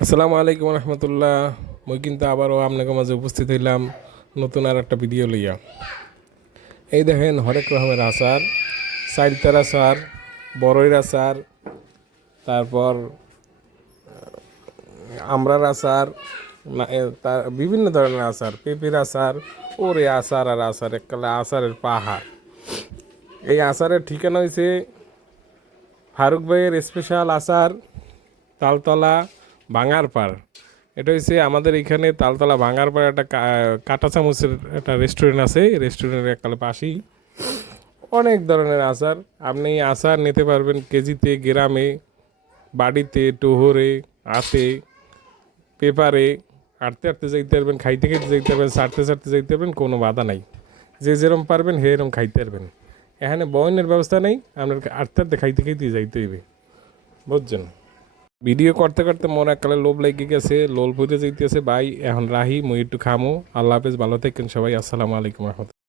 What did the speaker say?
আসসালামু আলাইকুম রহমতুল্লাহ। মই কিন্তু আবারও আপনাকে মাঝে উপস্থিত হইলাম নতুন আর একটা ভিডিও লইয়া। এই দেখেন হরেক রকমের আচার চারিতার আচার বড়ইর আচার তারপর আহ, আমড়ার আচার তার বিভিন্ন ধরনের আচার পেঁপের আচার ওরে আচার আর আচার এককালে আচারের পাহাড়। এই আচারের ঠিকানা হয়েছে ফারুক ভাইয়ের স্পেশাল আচার তালতলা ভাঙারপাড় এটা হচ্ছে আমাদের এখানে তালতলা ভাঙারপাড় একটা কা- কাঁটা চামচের একটা রেস্টুরেন্ট আছে। রেস্টুরেন্টের এককালে পাশেই। অনেক ধরনের আচার। আপনি আচার নিতে পারবেন কেজিতে, গ্রামে, বাড়িতে, টোহরে আতে পেপারে। আটতে আটতে যাইতে পারবেন, খাইতে খাইতে যাইতে পারবেন, ছাড়তে ছাড়তে যাইতে পারবেন, কোনো বাধা নাই। যে যেরকম পারবেন হে এরকম খাইতে পারবেন। এখানে বয়নের ব্যবস্থা নেই। আপনার আটতে আটতে খাইতে খাইতে যাইতে হইবে। বুঝছেন? ভিডিও করতে করতে মনে এককালে লোভ লেগে গেছে লোল পড়ে যেতেছে ভাই, এখন রাহি, মুই একটু খামো। আল্লাহ হাফেজ, ভালো থাকেন সবাই। আসসালামু আলাইকুম রহমতুল্লাহ।